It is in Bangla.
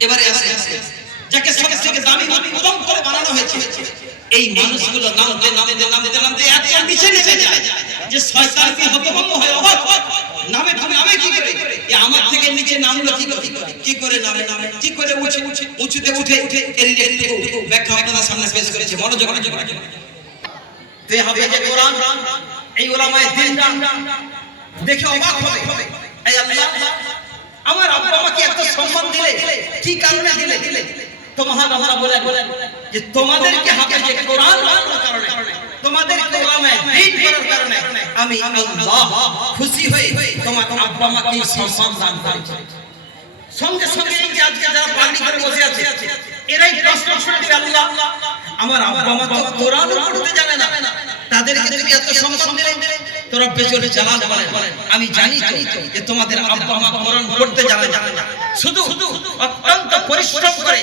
এবারে আসে যাকে সবথেকে দামি উত্তম করে বানানো হয়েছে এই মানুষগুলো নামতে এত নিচে নেমে যায় যে শয়তান কি হতভম্ব হয়ে অবাক নামে কি করে এ আমার থেকে নিচে নামলো কি করে নামে কি করে উঁচুতে উঠে এর একটু ব্যাখ্যা আপনাদের সামনে পেশ করেছে মনোযোগ তে হবে যে কোরআন এই উলামায়ে দ্বীন দেখে অবাক হবে এই আল্লাহ আমার আব্বা আমাকে এত সম্মান দিলে কি কারণে দিলে তো মহান আল্লাহ বলেন যে তোমাদেরকে হাতে যে কোরআন আনার কারণে তোমাদের উলামায়ে দ্বীন করার কারণে আমি আল্লাহ খুশি হয়ে তোমার আব্বা আমাকে সম্মান দান করেছি সঙ্গে এই যে আজকে যারা পাগড়ি করে বসে আছে এরাই প্রশ্ন শুনবে আল্লাহ আমার আব্বা আমা তো কোরআন পড়তে জানে না তাদেরকে তুমি এত সম্মান দিলে তোরা বেজরে জালাল বলেন আমি জানি তো যে তোমাদের আব্বা আমা কোরআন পড়তে জানে না শুধু অত্যন্ত পরিশ্রম করে